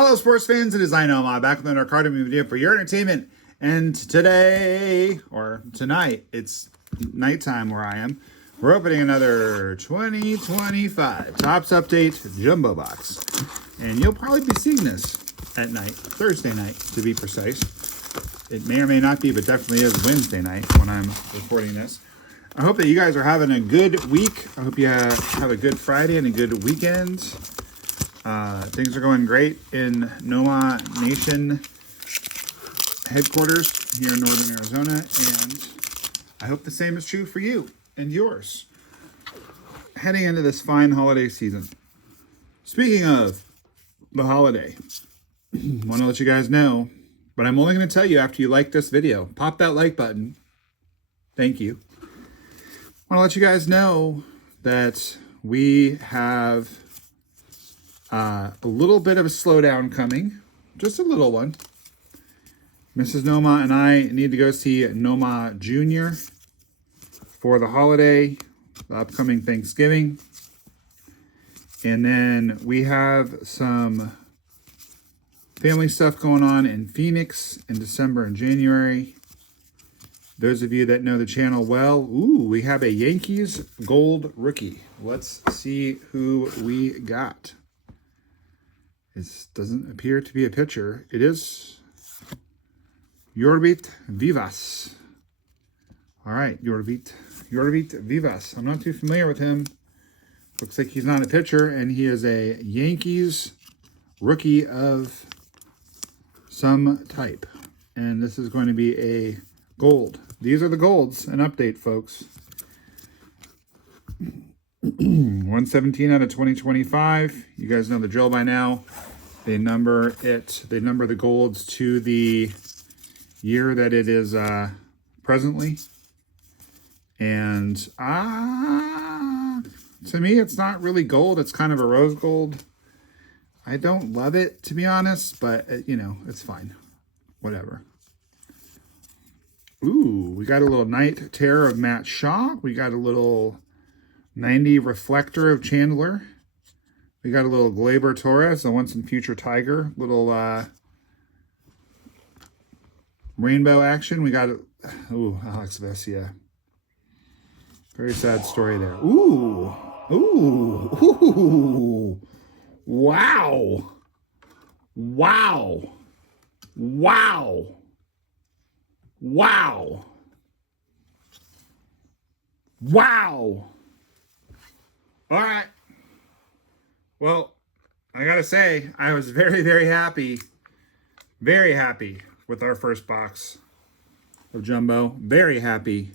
Hello, sports fans. It is I Know Ma back with another card review video for your entertainment. And today, or tonight, it's nighttime where I am. We're opening another 2025 Topps Update Jumbo Box. And you'll probably be seeing this at night, Thursday night to be precise. It may or may not be, but definitely is Wednesday night when I'm recording this. I hope that you guys are having a good week. I hope you have a good Friday and a good weekend. Things are going great in Noma Nation headquarters here in Northern Arizona, and I hope the same is true for you and yours heading into this fine holiday season. Speaking of the holiday, I want to let you guys know, but I'm only going to tell you after you like this video. Pop that like button. Thank you. I want to let you guys know that we have a little bit of a slowdown coming, just a little one. Mrs. Noma and I need to go see Noma Jr. for the holiday, the upcoming Thanksgiving. And then we have some family stuff going on in Phoenix in December and January. Those of you that know the channel well, we have a Yankees gold rookie. Let's see who we got. This doesn't appear to be a pitcher. It is Yorvit Vivas. All right, Yorvit Vivas. I'm not too familiar with him. Looks like he's not a pitcher, and he is a Yankees rookie of some type. And this is going to be a gold. These are the golds. An update, folks. 117 out of 2025. You guys know the drill by now. They number it. They number the golds to the year that it is presently. And to me, it's not really gold. It's kind of a rose gold. I don't love it, to be honest, but you know, it's fine. Whatever. Ooh, we got a little Night Terror of Matt Shaw. We got a little 90 Reflector of Chandler. We got a little Gleyber Torres, a once and future Tiger. Little rainbow action. We got, Alex Vesia. Very sad story there. Ooh. Wow. Wow. All right. Well, I gotta say, I was very, very happy with our first box of Jumbo. Very happy.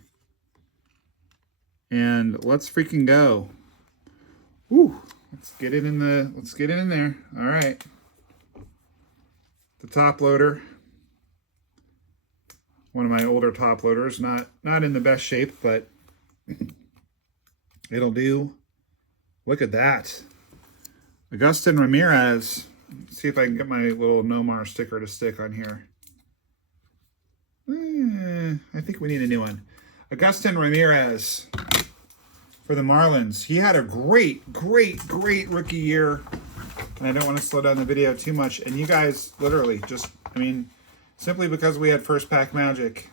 And let's freaking go. Woo. Let's get it in there. All right. The top loader. One of my older top loaders, not in the best shape, but it'll do. Look at that. Agustin Ramirez. Let's see if I can get my little Nomar sticker to stick on here. I think we need a new one. Agustin Ramirez for the Marlins. He had a great rookie year. And I don't want to slow down the video too much. And you guys literally just, simply because we had first pack magic,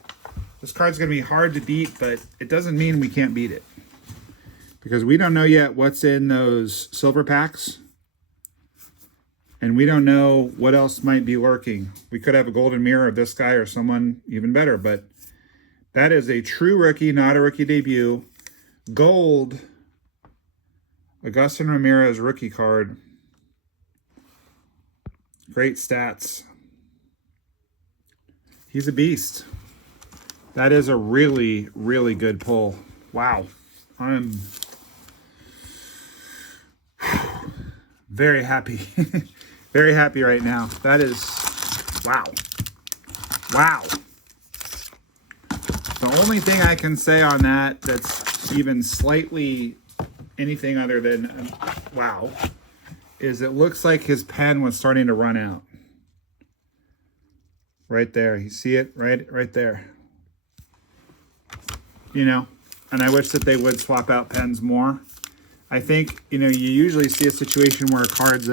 this card's going to be hard to beat, but it doesn't mean we can't beat it. Because we don't know yet what's in those silver packs. And we don't know what else might be lurking. We could have a golden mirror of this guy or someone even better, but that is a true rookie, not a rookie debut. Gold, Agustin Ramirez rookie card. Great stats. He's a beast. That is a really, really good pull. Wow. I'm very happy. Very happy right now. That is, wow. The only thing I can say on that that's even slightly anything other than wow is it looks like his pen was starting to run out. Right there. You see it? Right there. You know, and I wish that they would swap out pens more. I think, you know, you usually see a situation where a card's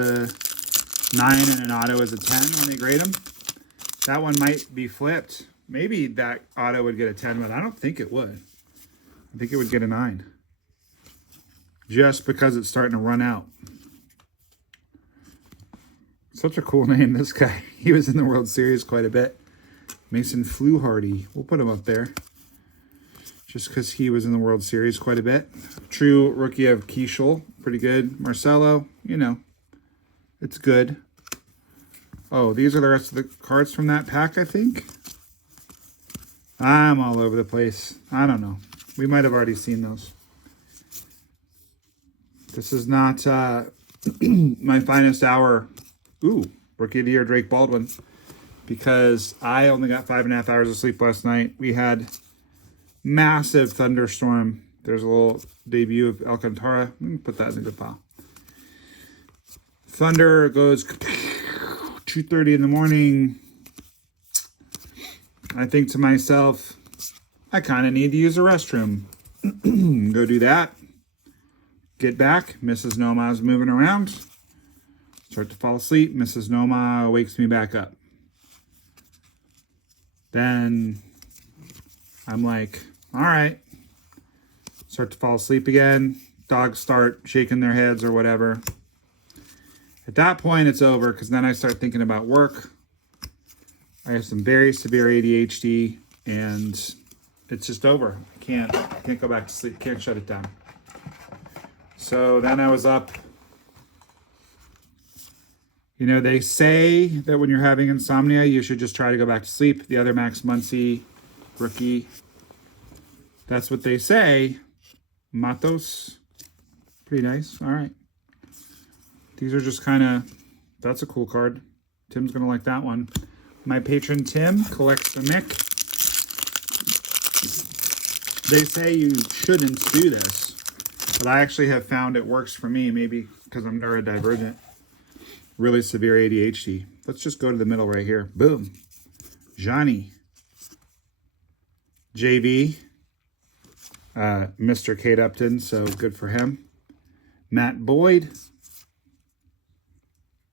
9 and an auto is a 10 when they grade them. That one might be flipped. Maybe that auto would get a 10, but I don't think it would. I think it would get a 9. Just because it's starting to run out. Such a cool name, this guy. He was in the World Series quite a bit. Mason Fluharty. We'll put him up there. Just because he was in the World Series quite a bit. True rookie of Keishel. Pretty good. Marcelo, you know, it's good. Oh, these are the rest of the cards from that pack, I think. I'm all over the place. I don't know. We might have already seen those. This is not my finest hour. Ooh, Rookie of the Year, Drake Baldwin. Because I only got 5.5 hours of sleep last night. We had massive thunderstorm. There's a little debut of Alcantara. Let me put that in a good pile. Thunder goes 2:30 in the morning. I think to myself, I kind of need to use a restroom. Go do that. Get back. Mrs. Noma is moving around. Start to fall asleep. Mrs. Noma wakes me back up. Then I'm like, all right. Start to fall asleep again. Dogs start shaking their heads or whatever. At that point, it's over because then I start thinking about work. I have some very severe ADHD and it's just over. I can't go back to sleep. Can't shut it down. So then I was up. You know, they say that when you're having insomnia, you should just try to go back to sleep. The other Max Muncy rookie. That's what they say. Matos. Pretty nice. All right. These are just kind of, that's a cool card. Tim's going to like that one. My patron Tim collects the Mick. They say you shouldn't do this, but I actually have found it works for me, maybe because I'm neurodivergent. Really severe ADHD. Let's just go to the middle right here. Boom. Johnny. JV. Mr. Kate Upton, so good for him. Matt Boyd.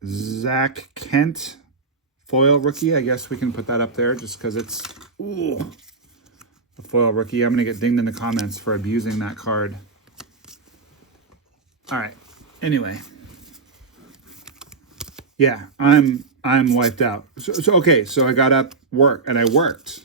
Zach Kent. Foil rookie. I guess we can put that up there just because it's a foil rookie. I'm going to get dinged in the comments for abusing that card. All right. Anyway. Yeah, I'm wiped out. So I got up, and I worked.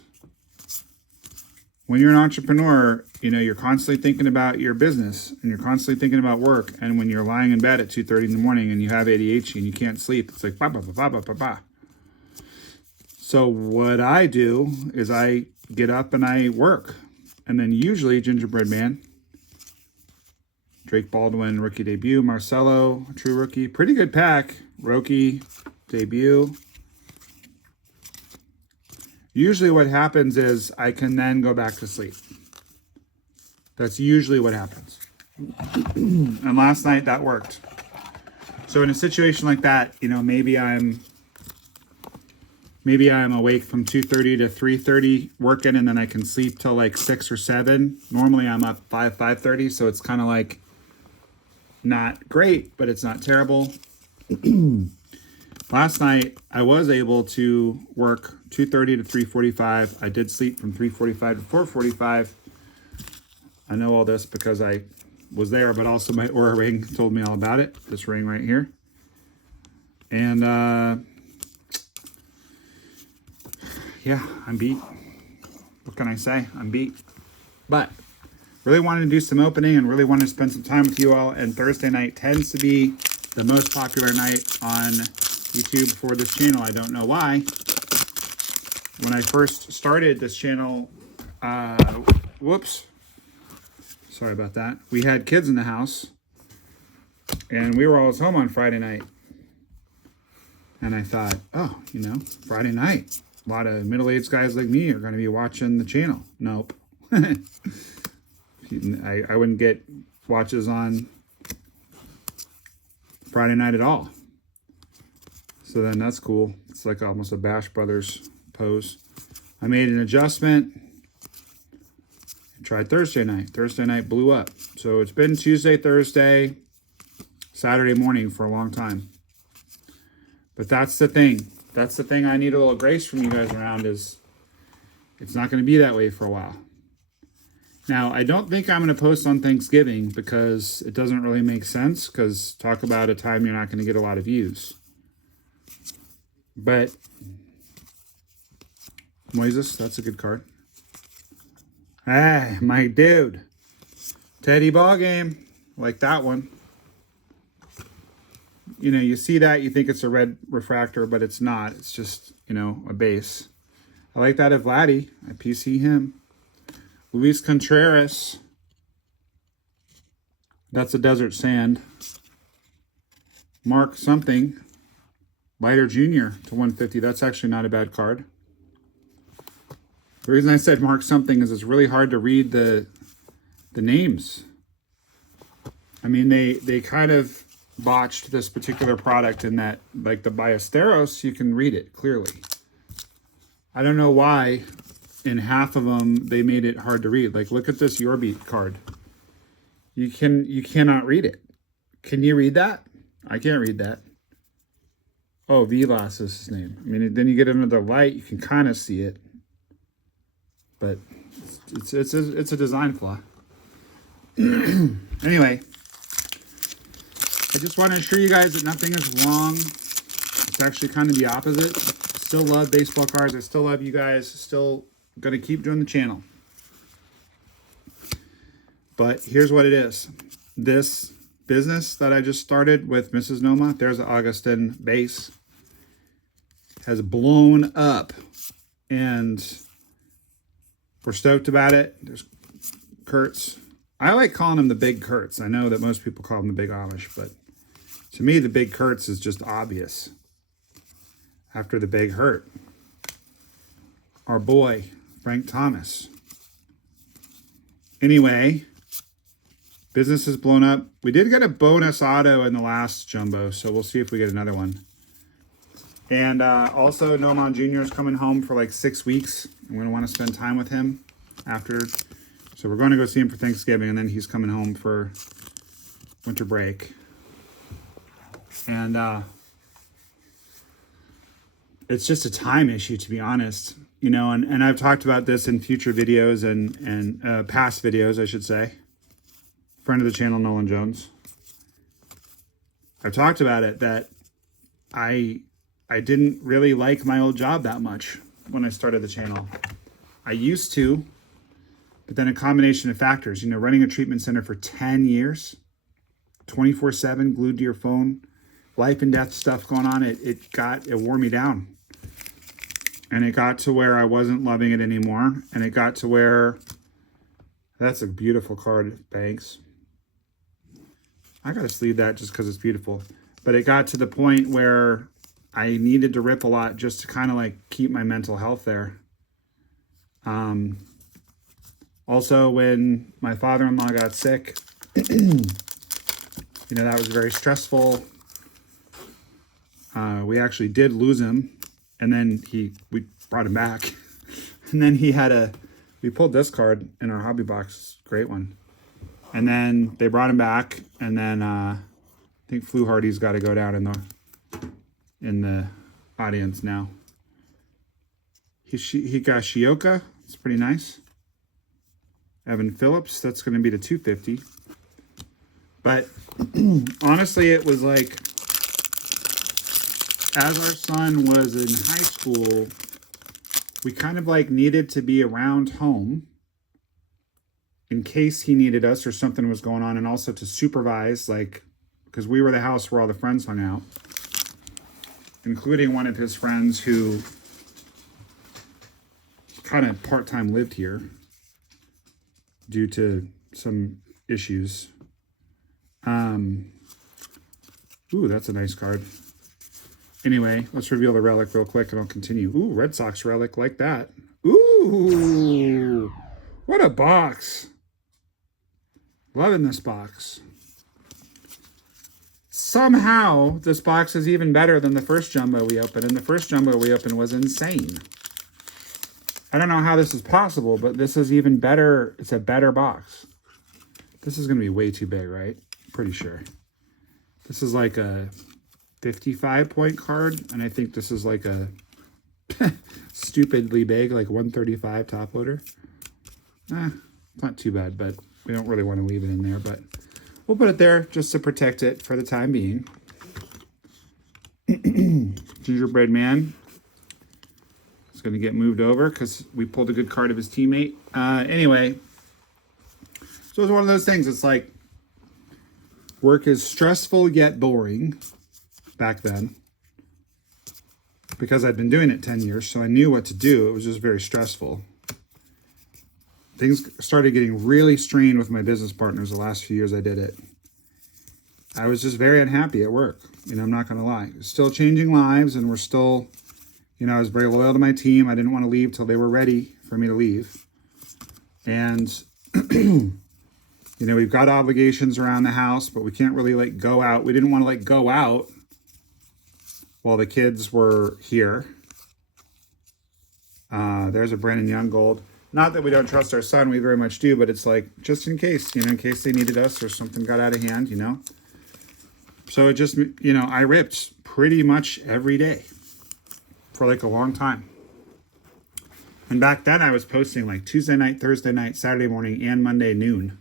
When you're an entrepreneur, you know, you're constantly thinking about your business and you're constantly thinking about work. And when you're lying in bed at 2:30 in the morning and you have ADHD and you can't sleep, it's like ba ba ba ba ba ba ba. So what I do is I get up and I work. And then usually Gingerbread Man, Drake Baldwin, rookie debut, Marcelo, true rookie, pretty good pack, rookie debut. Usually what happens is I can then go back to sleep. That's usually what happens. And last night that worked. So in a situation like that, you know, maybe I'm awake from 2:30 to 3:30 working, and then I can sleep till like 6 or 7. Normally I'm up 5:30, so it's kind of like not great, but it's not terrible. Last night, I was able to work 2:30 to 3:45. I did sleep from 3:45 to 4:45. I know all this because I was there, but also my Aura ring told me all about it. This ring right here. And, yeah, I'm beat. What can I say? I'm beat. But really wanted to do some opening and really wanted to spend some time with you all. And Thursday night tends to be the most popular night on YouTube for this channel. I don't know why. When I first started this channel, whoops. Sorry about that. We had kids in the house and we were always home on Friday night. And I thought, oh, you know, Friday night, a lot of middle-aged guys like me are going to be watching the channel. Nope. I wouldn't get watches on Friday night at all. So then that's cool. It's like almost a Bash Brothers pose. I made an adjustment. Tried Thursday night. Thursday night blew up. So it's been Tuesday, Thursday, Saturday morning for a long time. But that's the thing. That's the thing I need a little grace from you guys around is it's not going to be that way for a while. Now, I don't think I'm going to post on Thanksgiving because it doesn't really make sense, because talk about a time you're not going to get a lot of views. But Moises, that's a good card. Ah, my dude. Teddy ball game. Like that one. You know, you see that, you think it's a red refractor, but it's not. It's just, you know, a base. I like that of Vladdy. I PC him. Luis Contreras. That's a desert sand. Mark something. Leiter Jr. to 150. That's actually not a bad card. The reason I said Mark something is it's really hard to read the names. I mean, they kind of botched this particular product in that, like the Ballesteros, you can read it clearly. I don't know why in half of them they made it hard to read. Like, look at this Yorbeat card. You cannot read it. Can you read that? I can't read that. Oh, Vilas is his name. I mean, then you get under the light, you can kind of see it. But it's a design flaw. Anyway, I just want to assure you guys that nothing is wrong. It's actually kind of the opposite. Still love baseball cards. I still love you guys. Still going to keep doing the channel. But here's what it is. This business that I just started with Mrs. Noma, there's an Augustin base, has blown up. And we're stoked about it. There's Kurtz. I like calling him the Big Kurtz. I know that most people call him the Big Amish, but to me, the Big Kurtz is just obvious. After the Big Hurt. Our boy, Frank Thomas. Anyway, business has blown up. We did get a bonus auto in the last jumbo, so we'll see if we get another one. And also, Noman Jr. is coming home for like 6 weeks. I'm going to want to spend time with him after. So we're going to go see him for Thanksgiving, and then he's coming home for winter break. And it's just a time issue, to be honest. You know, and I've talked about this in future videos and past videos, I should say. Friend of the channel, Nolan Jones. I've talked about it, that I didn't really like my old job that much when I started the channel. I used to, but then a combination of factors, you know, running a treatment center for 10 years, 24/7, glued to your phone, life and death stuff going on, it wore me down. And it got to where I wasn't loving it anymore. And it got to where, that's a beautiful card, Banks. I gotta sleeve that just because it's beautiful. But it got to the point where I needed to rip a lot just to kind of like keep my mental health there. Also, when my father-in-law got sick, you know, that was very stressful. We actually did lose him, and then we brought him back. And then we pulled this card in our hobby box, great one. And then they brought him back, and then I think Flu Hardy's got to go down in the audience now. Higashioka, it's pretty nice. Evan Phillips, that's going to be the 250. But honestly, it was like, as our son was in high school, we kind of like needed to be around home in case he needed us or something was going on, and also to supervise, like, because we were the house where all the friends hung out, including one of his friends who kind of part-time lived here due to some issues. Ooh, that's a nice card. Anyway, let's reveal the relic real quick and I'll continue. Ooh, Red Sox relic, like that. Ooh, what a box. Loving this box. Somehow, this box is even better than the first jumbo we opened, and the first jumbo we opened was insane. I don't know how this is possible, but this is even better. It's a better box. This is going to be way too big, right? Pretty sure. This is like a 55-point card, and I think this is like a stupidly big, like 135 top loader. Not too bad, but we don't really want to leave it in there, but we'll put it there just to protect it for the time being. Gingerbread Man is going to get moved over because we pulled a good card of his teammate. Anyway, so it's one of those things. It's like work is stressful yet boring back then because I'd been doing it 10 years, so I knew what to do. It was just very stressful. Things started getting really strained with my business partners the last few years I did it. I was just very unhappy at work. I'm not going to lie. Still changing lives, and we're still, I was very loyal to my team. I didn't want to leave till they were ready for me to leave. And, we've got obligations around the house, but we can't really go out. We didn't want to go out while the kids were here. There's a Brandon Young gold. Not that we don't trust our son, we very much do, but it's just in case, in case they needed us or something got out of hand, So it just, I ripped pretty much every day for a long time. And back then I was posting Tuesday night, Thursday night, Saturday morning, and Monday noon.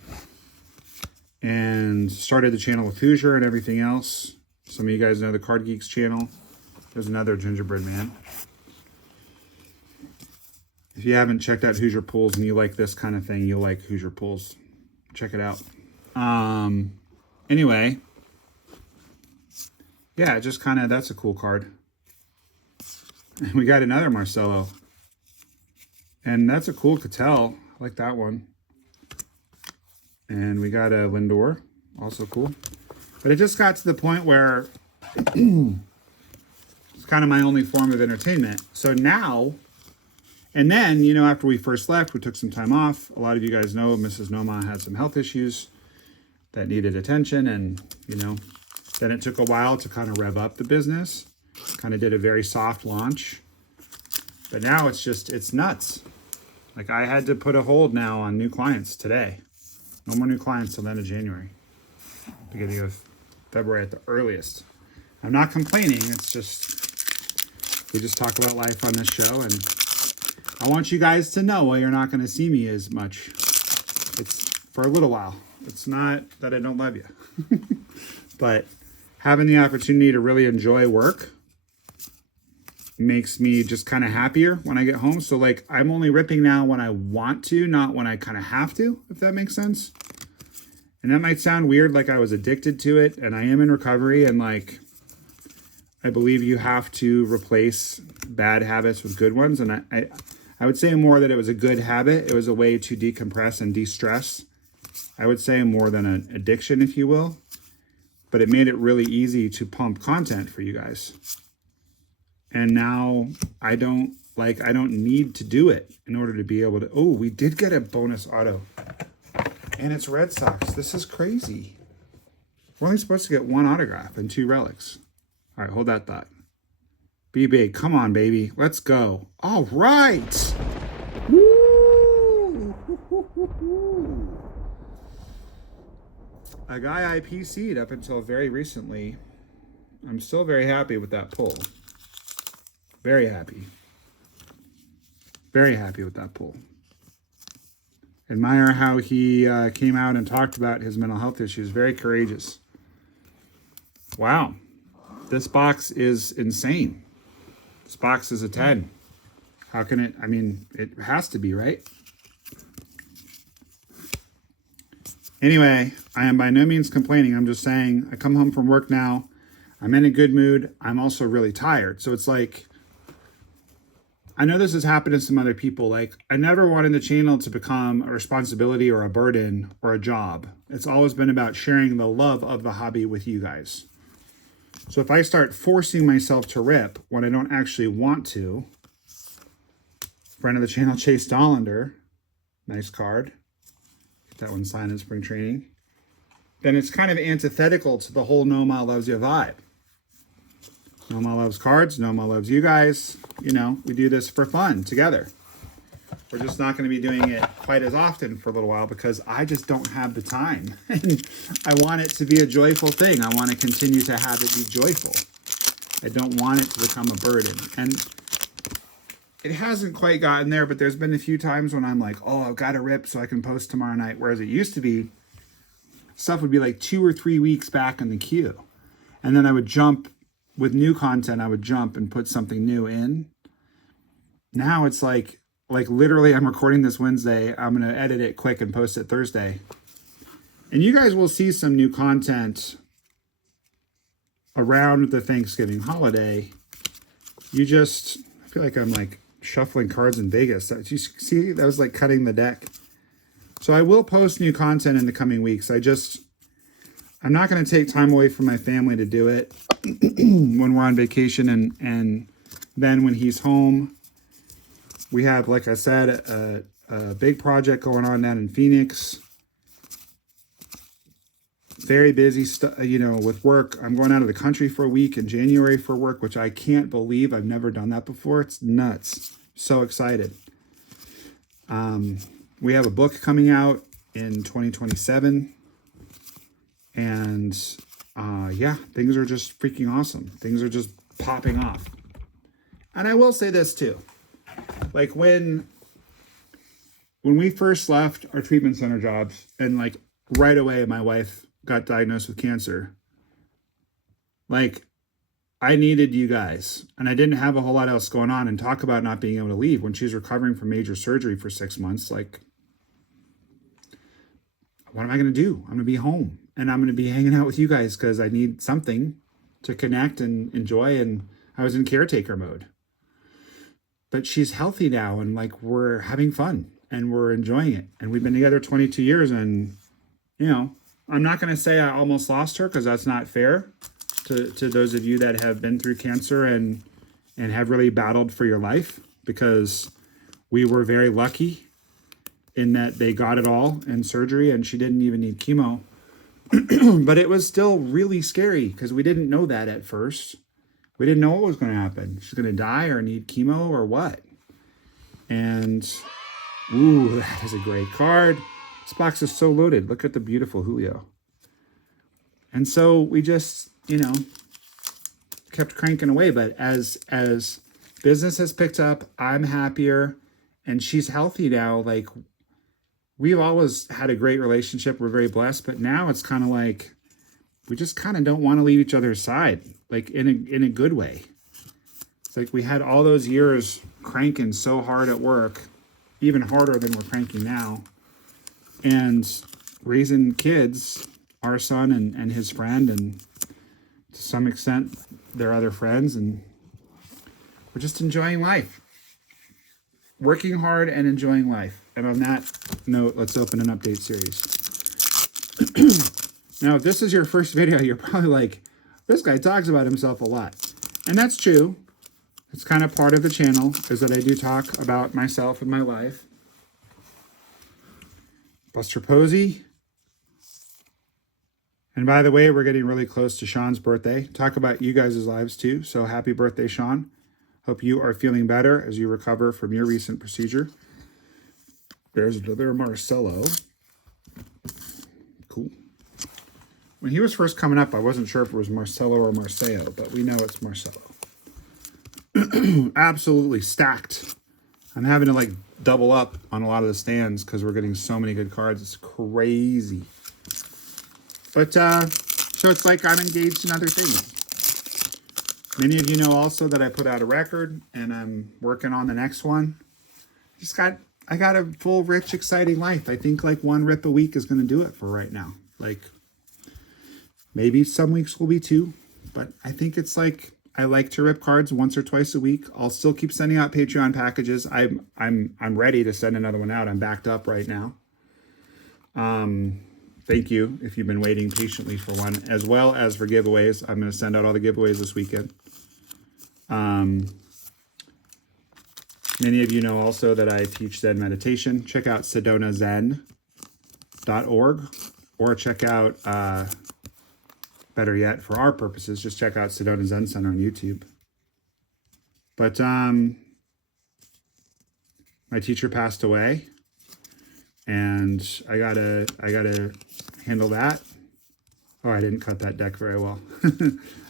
And started the channel with Hoosier and everything else. Some of you guys know the Card Geeks channel. There's another Gingerbread Man. If you haven't checked out Hoosier Pulls and you like this kind of thing, you'll like Hoosier Pulls. Check it out. Anyway. Yeah, just kind of, that's a cool card. And we got another Marcelo. And that's a cool Cattell. I like that one. And we got a Lindor. Also cool. But it just got to the point where it's kind of my only form of entertainment. So now... And then, after we first left, we took some time off. A lot of you guys know Mrs. Noma had some health issues that needed attention. And, then it took a while to kind of rev up the business. Kind of did a very soft launch. But now it's nuts. I had to put a hold now on new clients today. No more new clients till the end of January. Beginning of February at the earliest. I'm not complaining. It's just, we just talk about life on this show, and I want you guys to know why you're not going to see me as much. It's for a little while. It's not that I don't love you. But having the opportunity to really enjoy work makes me just kind of happier when I get home. So I'm only ripping now when I want to, not when I kind of have to, if that makes sense. And that might sound weird, I was addicted to it, and I am in recovery, and I believe you have to replace bad habits with good ones. And I would say more that it was a good habit. It was a way to decompress and de-stress. I would say more than an addiction, if you will. But it made it really easy to pump content for you guys. And now I don't need to do it in order to be able to. Oh, we did get a bonus auto. And it's Red Sox. This is crazy. We're only supposed to get one autograph and 2 relics. All right, hold that thought. Be big. Come on, baby. Let's go. All right. Woo! A guy I PC'd up until very recently. I'm still very happy with that pull. Very happy. Very happy with that pull. Admire how he came out and talked about his mental health issues. Very courageous. Wow. This box is insane. This box is a 10. How can it? I mean, it has to be, right? Anyway, I am by no means complaining. I'm just saying I come home from work now. I'm in a good mood. I'm also really tired. So it's I know this has happened to some other people. I never wanted the channel to become a responsibility or a burden or a job. It's always been about sharing the love of the hobby with you guys. So if I start forcing myself to rip when I don't actually want to, friend of the channel, Chase Dollander, nice card. Get that one signed in spring training. Then it's kind of antithetical to the whole Noma loves you vibe. Noma loves cards. Noma loves you guys. We do this for fun together. We're just not going to be doing it quite as often for a little while because I just don't have the time. And I want it to be a joyful thing. I want to continue to have it be joyful. I don't want it to become a burden. And it hasn't quite gotten there, but there's been a few times when I'm like, oh, I've got to rip so I can post tomorrow night. Whereas it used to be, stuff would be like 2 or 3 weeks back in the queue. And then I would jump with new content. I would jump and put something new in. Now it's like literally I'm recording this Wednesday. I'm going to edit it quick and post it Thursday. And you guys will see some new content around the Thanksgiving holiday. I feel like I'm like shuffling cards in Vegas. You see, that was like cutting the deck. So I will post new content in the coming weeks. I'm not going to take time away from my family to do it when we're on vacation. And then when he's home, we have, like I said, a big project going on down in Phoenix. Very busy, with work. I'm going out of the country for a week in January for work, which I can't believe. I've never done that before. It's nuts. So excited. We have a book coming out in 2027. And things are just freaking awesome. Things are just popping off. And I will say this too. Like when we first left our treatment center jobs, and like right away my wife got diagnosed with cancer, like I needed you guys, and I didn't have a whole lot else going on. And talk about not being able to leave when she's recovering from major surgery for 6 months. Like, what am I going to do? I'm going to be home and I'm going to be hanging out with you guys because I need something to connect and enjoy. And I was in caretaker mode, but she's healthy now, and like we're having fun and we're enjoying it. And we've been together 22 years, and I'm not going to say I almost lost her, because that's not fair to those of you that have been through cancer and have really battled for your life, because we were very lucky in that they got it all in surgery and she didn't even need chemo. But it was still really scary because we didn't know that at first. We didn't know what was going to happen. She's going to die or need chemo or what. And, ooh, that is a great card. This box is so loaded. Look at the beautiful Julio. And so we just, kept cranking away. But as business has picked up, I'm happier, and she's healthy now. Like, we've always had a great relationship. We're very blessed. But now it's kind of like we just kind of don't want to leave each other's side, like in a good way. It's like we had all those years cranking so hard at work, even harder than we're cranking now, and raising kids, our son and his friend, and to some extent their other friends, and we're just enjoying life, working hard and enjoying life. And on that note, let's open an update series. Now, if this is your first video, you're probably like, this guy talks about himself a lot. And that's true. It's kind of part of the channel, is that I do talk about myself and my life. Buster Posey. And by the way, we're getting really close to Sean's birthday. Talk about you guys' lives too. So happy birthday, Sean. Hope you are feeling better as you recover from your recent procedure. There's another Marcelo. Cool. When he was first coming up, I wasn't sure if it was Marcelo or Marcelo, but we know it's Marcelo. Absolutely stacked. I'm having to like double up on a lot of the stands because we're getting so many good cards. It's crazy. But so it's like I'm engaged in other things. Many of you know also that I put out a record and I'm working on the next one. I got a full, rich, exciting life. I think like one rip a week is going to do it for right now. Like maybe some weeks will be 2, but I think it's like I like to rip cards once or twice a week. I'll still keep sending out Patreon packages. I'm ready to send another one out. I'm backed up right now. Thank you if you've been waiting patiently for one, as well as for giveaways. I'm going to send out all the giveaways this weekend. Many of you know also that I teach Zen meditation. Check out sedonazen.org, or check out, better yet, for our purposes, just check out Sedona Zen Center on YouTube. But my teacher passed away, and I gotta handle that. Oh, I didn't cut that deck very well.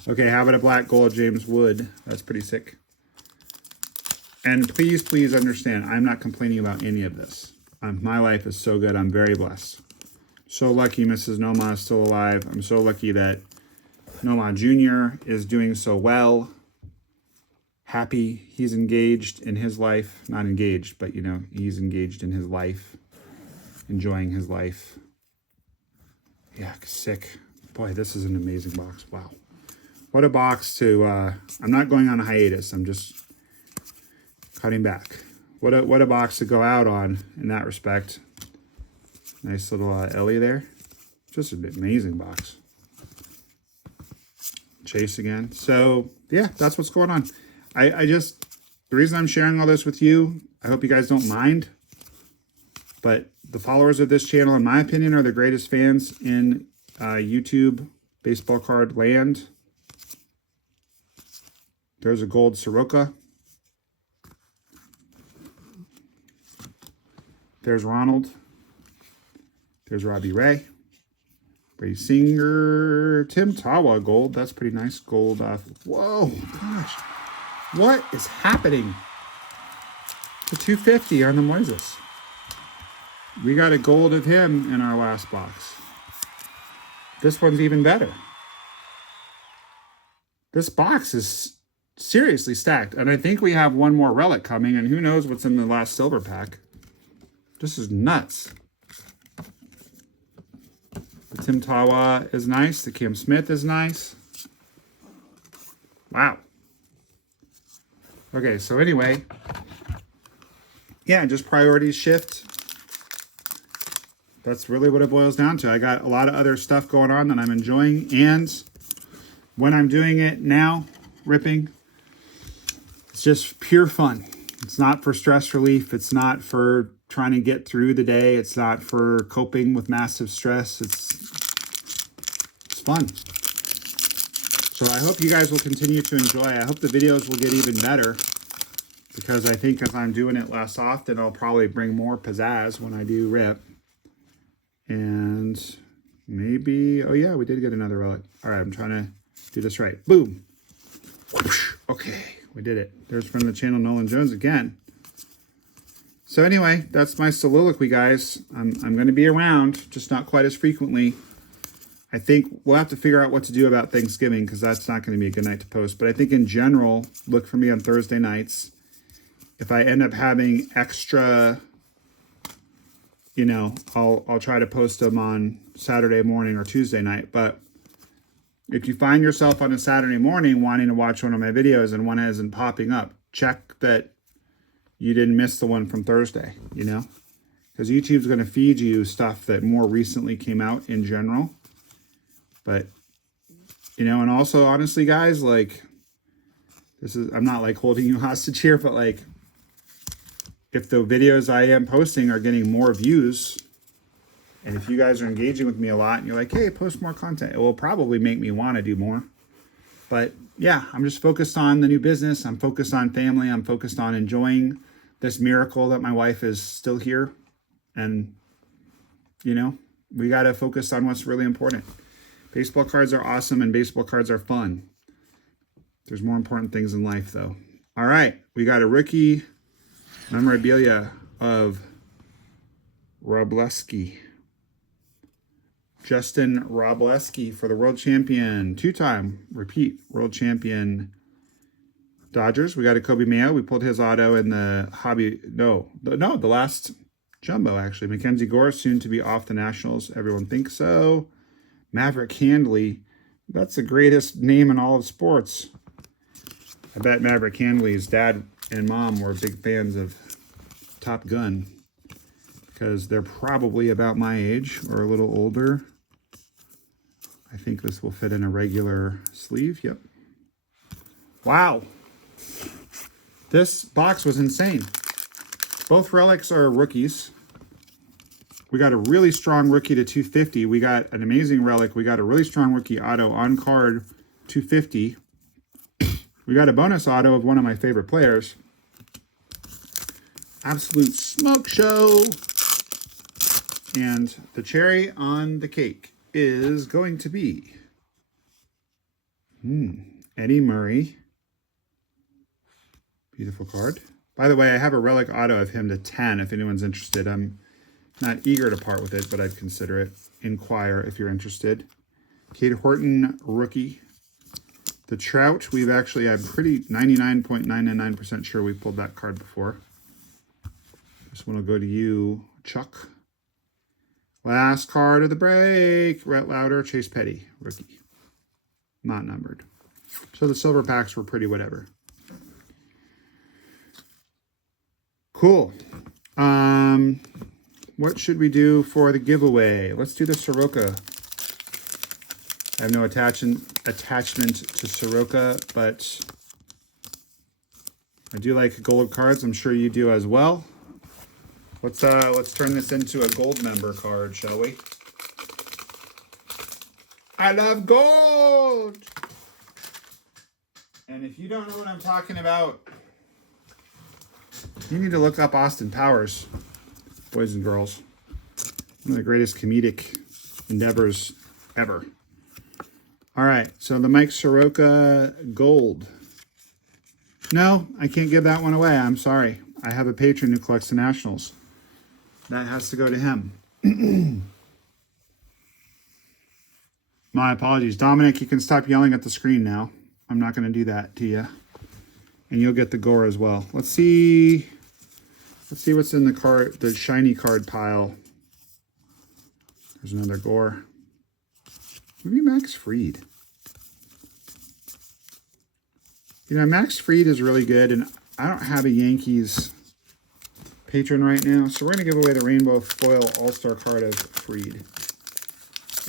Okay, how about a black gold James Wood? That's pretty sick. And please, please understand, I'm not complaining about any of this. My life is so good. I'm very blessed. So lucky Mrs. Noma is still alive. I'm so lucky that Noma Jr. is doing so well. Happy he's engaged in his life. Not engaged, but you know, he's engaged in his life. Enjoying his life. Yeah, sick. Boy, this is an amazing box. Wow. What a box to, I'm not going on a hiatus. I'm just cutting back. What a box to go out on in that respect. Nice little Ellie there. Just an amazing box. Chase again. So, yeah, that's what's going on. The reason I'm sharing all this with you, I hope you guys don't mind, but the followers of this channel, in my opinion, are the greatest fans in YouTube baseball card land. There's a gold Soroka. There's Ronald. There's Robbie Ray. Brady Singer. Tim Tawa gold. That's pretty nice. Gold. Whoa, gosh. What is happening to 250 on the Moises? We got a gold of him in our last box. This one's even better. This box is seriously stacked. And I think we have one more relic coming. And who knows what's in the last silver pack. This is nuts. The Tim Tawa is nice. The Cam Smith is nice. Wow. Okay, so anyway. Yeah, just priorities shift. That's really what it boils down to. I got a lot of other stuff going on that I'm enjoying. And when I'm doing it now, ripping, it's just pure fun. It's not for stress relief. It's not for trying to get through the day. It's not for coping with massive stress. It's fun. So I hope you guys will continue to enjoy. I hope the videos will get even better, because I think if I'm doing it less often, I'll probably bring more pizzazz when I do rip. And maybe, oh yeah, we did get another relic. All right, I'm trying to do this right. Boom. Whoosh. Okay, we did it. There's from the channel Nolan Jones again. So anyway, that's my soliloquy, guys. I'm going to be around, just not quite as frequently. I think we'll have to figure out what to do about Thanksgiving, because that's not going to be a good night to post. But I think in general, look for me on Thursday nights. If I end up having extra, you know, I'll try to post them on Saturday morning or Tuesday night. But if you find yourself on a Saturday morning wanting to watch one of my videos and one isn't popping up, check that you didn't miss the one from Thursday, you know, because YouTube's going to feed you stuff that more recently came out in general. But, you know, and also, honestly, guys, like, I'm not like holding you hostage here, but like, if the videos I am posting are getting more views, and if you guys are engaging with me a lot and you're like, hey, post more content, it will probably make me want to do more. But yeah, I'm just focused on the new business. I'm focused on family. I'm focused on enjoying this miracle that my wife is still here. And, you know, we got to focus on what's really important. Baseball cards are awesome and baseball cards are fun. There's more important things in life, though. All right, we got a rookie memorabilia of Robleski. Justin Robleski for the world champion, two-time repeat world champion Dodgers. We got a Kobe Mayo. We pulled his auto in the hobby. The last jumbo, actually. Mackenzie Gore, soon to be off the Nationals. Everyone thinks so. Maverick Handley. That's the greatest name in all of sports. I bet Maverick Handley's dad and mom were big fans of Top Gun, because they're probably about my age or a little older. I think this will fit in a regular sleeve. Yep. Wow. This box was insane. Both relics are rookies. We got a really strong rookie to 250. We got an amazing relic. We got a really strong rookie auto on card 250. We got a bonus auto of one of my favorite players. Absolute smoke show. And the cherry on the cake is going to be Eddie Murray. Beautiful card. By the way, I have a relic auto of him to 10 if anyone's interested. I'm not eager to part with it, but I'd consider it. Inquire if you're interested. Kate Horton, rookie. The Trout, I'm pretty 99.999% sure we pulled that card before. This one will go to you, Chuck. Last card of the break. Rhett Lauder, Chase Petty, rookie. Not numbered. So the silver packs were pretty whatever. Cool. What should we do for the giveaway? Let's do the Soroka. I have no attachment to Soroka, but I do like gold cards. I'm sure you do as well. Let's turn this into a gold member card, shall we? I love gold! And if you don't know what I'm talking about, you need to look up Austin Powers, boys and girls. One of the greatest comedic endeavors ever. All right, so the Mike Soroka Gold. No, I can't give that one away. I'm sorry. I have a patron who collects the Nationals. That has to go to him. My apologies. Dominic, you can stop yelling at the screen now. I'm not going to do that to you. And you'll get the Gore as well. Let's see what's in the shiny card pile. There's another Gore. Maybe Max Fried. You know, Max Fried is really good, and I don't have a Yankees patron right now, so we're going to give away the Rainbow Foil All-Star card of Fried.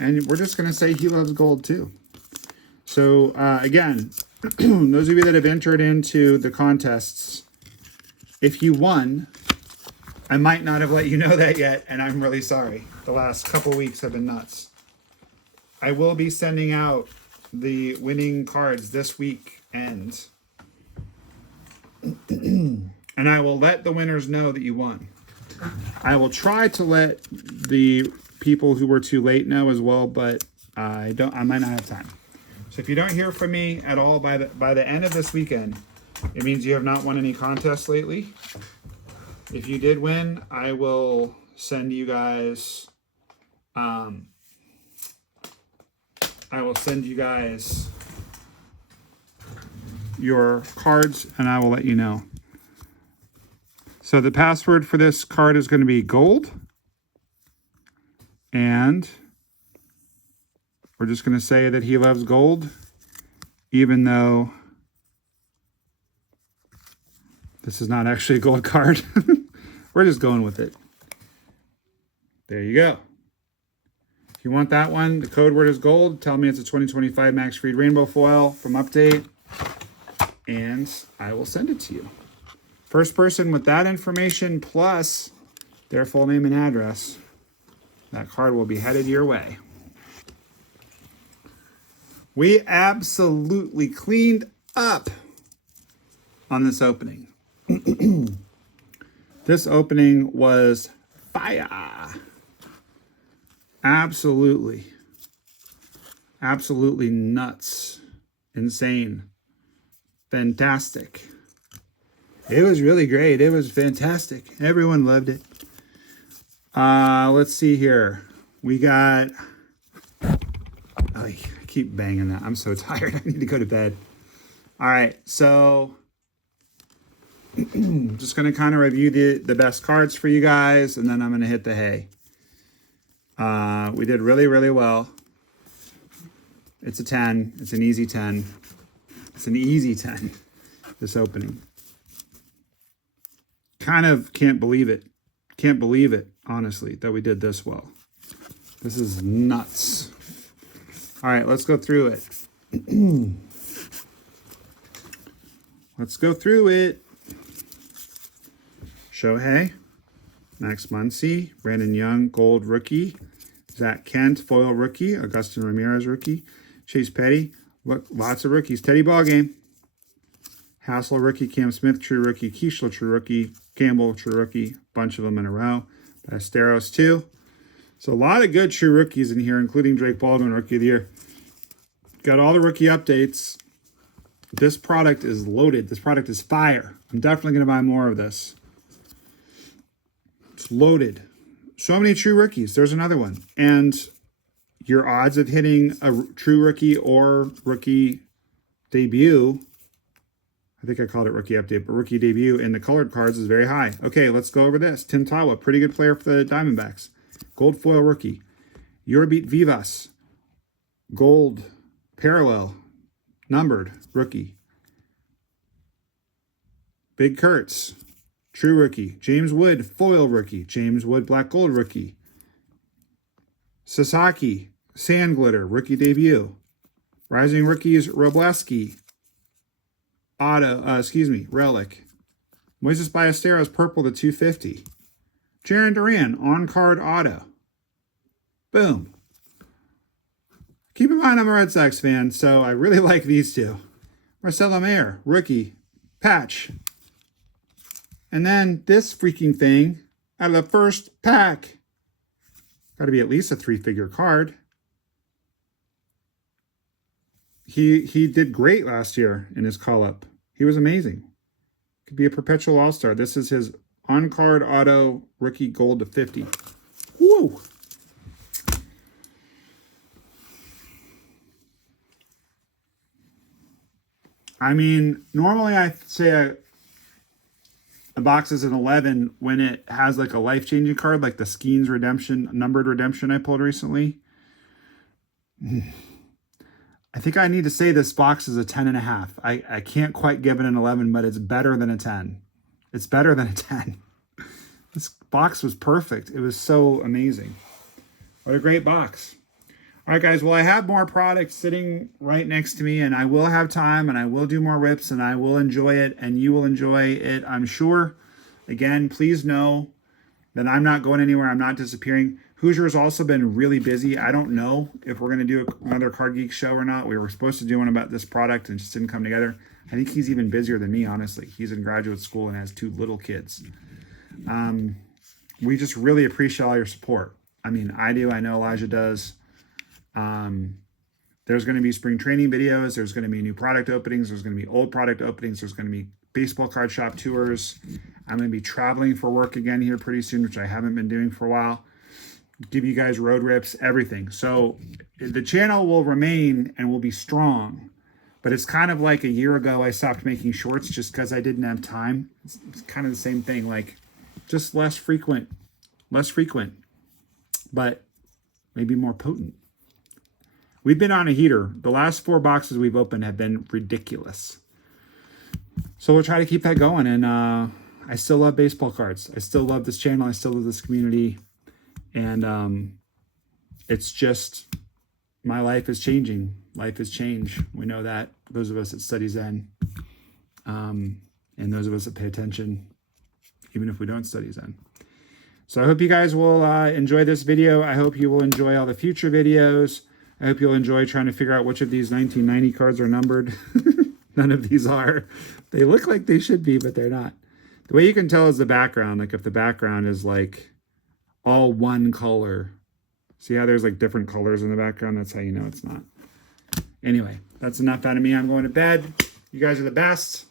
And we're just going to say he loves gold, too. So, again, those of you that have entered into the contests, if you won, I might not have let you know that yet, and I'm really sorry. The last couple weeks have been nuts. I will be sending out the winning cards this weekend. And I will let the winners know that you won. I will try to let the people who were too late know as well, but I might not have time. So if you don't hear from me at all by the end of this weekend, it means you have not won any contests lately. If you did win, I will send you guys your cards, and I will let you know. So the password for this card is going to be gold. And we're just going to say that he loves gold, even though this is not actually a gold card. We're just going with it. There you go. If you want that one, the code word is gold. Tell me it's a 2025 Max Fried Rainbow Foil from Update, and I will send it to you. First person with that information plus their full name and address, that card will be headed your way. We absolutely cleaned up on this opening. This opening was fire. Absolutely nuts. Insane. Fantastic. It was really great. It was fantastic. Everyone loved it. Let's see here. We got... I keep banging that. I'm so tired. I need to go to bed. All right, so just going to kind of review the best cards for you guys, and then I'm going to hit the hay. We did really, really well. It's a 10. It's an easy 10. It's an easy 10, this opening. Kind of can't believe it. Can't believe it, honestly, that we did this well. This is nuts. All right, let's go through it. Let's go through it. Shohei, Max Muncy, Brandon Young, gold rookie. Zach Kent, foil rookie. Augustin Ramirez, rookie. Chase Petty, look, lots of rookies. Teddy Ballgame. Hassel, rookie. Cam Smith, true rookie. Keishla, true rookie. Campbell, true rookie. Bunch of them in a row. Ballesteros, too. So a lot of good true rookies in here, including Drake Baldwin, Rookie of the Year. Got all the rookie updates. This product is loaded. This product is fire. I'm definitely going to buy more of this. It's loaded. So many true rookies. There's another one. And your odds of hitting a true rookie or rookie debut, I think I called it rookie update, but rookie debut in the colored cards is very high. Okay, let's go over this. Tim Tawa, pretty good player for the Diamondbacks. Gold foil rookie. Yorbeat Vivas. Gold parallel. Numbered rookie. Big Kurtz. True rookie. James Wood foil rookie. James Wood black gold rookie. Sasaki sand glitter rookie debut. Rising rookies Robleski. Relic. Moises Ballesteros purple to 250. Jarren Duran on card auto. Boom. Keep in mind I'm a Red Sox fan, so I really like these two. Marcelo Mayer, rookie, patch. And then this freaking thing out of the first pack. Got to be at least a 3-figure card. He did great last year in his call-up. He was amazing. Could be a perpetual all-star. This is his on-card auto rookie gold to 50. Woo! I mean, normally I say a box is an 11 when it has like a life-changing card, like the Skeens Redemption, numbered redemption I pulled recently. I think I need to say this box is a 10.5. I can't quite give it an 11, but it's better than a 10. It's better than a 10. This box was perfect. It was so amazing. What a great box. All right, guys. Well, I have more products sitting right next to me, and I will have time, and I will do more rips, and I will enjoy it, and you will enjoy it, I'm sure. Again, please know that I'm not going anywhere. I'm not disappearing. Hoosier has also been really busy. I don't know if we're going to do another Card Geek show or not. We were supposed to do one about this product and just didn't come together. I think he's even busier than me, honestly. He's in graduate school and has 2 little kids. We just really appreciate all your support. I mean, I do. I know Elijah does. There's going to be spring training videos. There's going to be new product openings. There's going to be old product openings. There's going to be baseball card shop tours. I'm going to be traveling for work again here pretty soon, which I haven't been doing for a while. Give you guys road rips, everything. So the channel will remain and will be strong, but it's kind of like a year ago I stopped making shorts just because I didn't have time. It's kind of the same thing, like just less frequent, but maybe more potent. We've been on a heater. The last 4 boxes we've opened have been ridiculous. So we'll try to keep that going. And I still love baseball cards. I still love this channel. I still love this community. And it's just, my life is changing. Life has changed. We know that, those of us that study Zen, and those of us that pay attention, even if we don't study Zen. So I hope you guys will enjoy this video. I hope you will enjoy all the future videos. I hope you'll enjoy trying to figure out which of these 1990 cards are numbered. None of these are. They look like they should be, but they're not. The way you can tell is the background. Like if the background is like all one color. See how there's like different colors in the background? That's how you know it's not. Anyway, that's enough out of me. I'm going to bed. You guys are the best.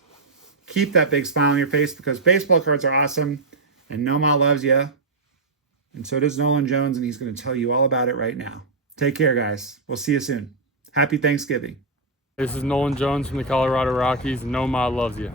Keep that big smile on your face because baseball cards are awesome. And Noma loves you. And so does Nolan Jones, and he's going to tell you all about it right now. Take care, guys. We'll see you soon. Happy Thanksgiving. This is Nolan Jones from the Colorado Rockies. Noma loves you.